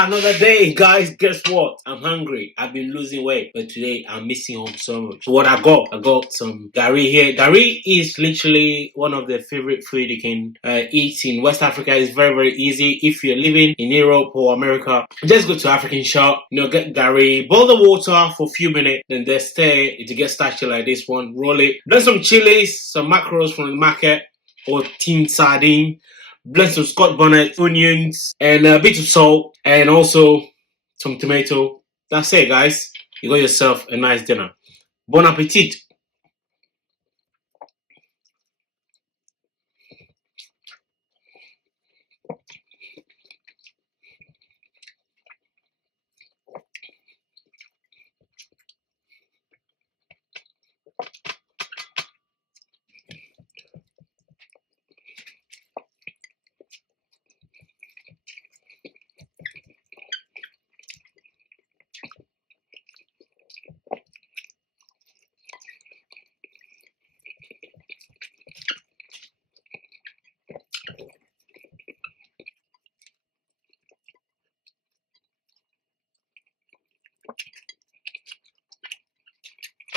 Another day, guys. Guess what? I'm hungry. I've been losing weight, but today I'm missing home so much. So what I got some gari here. Gari is literally one of the favorite food you can eat in West Africa. It's very, very easy. If you're living in Europe or America, just go to African shop, get gari, boil the water for a few minutes, then just stir it to get starchy like this one. Roll it. Then some chilies, some mackerels from the market or tin sardine. Blend some scotch bonnet, onions, and a bit of salt, and also some tomato. That's it, guys. You got yourself a nice dinner. Bon appetit.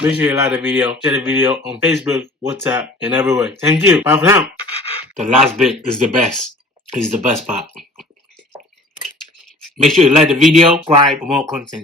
Make sure you like the video, share the video on Facebook, WhatsApp, and everywhere. Thank you. Bye for now. The last bit is the best. It's the best part. Make sure you like the video, subscribe for more content.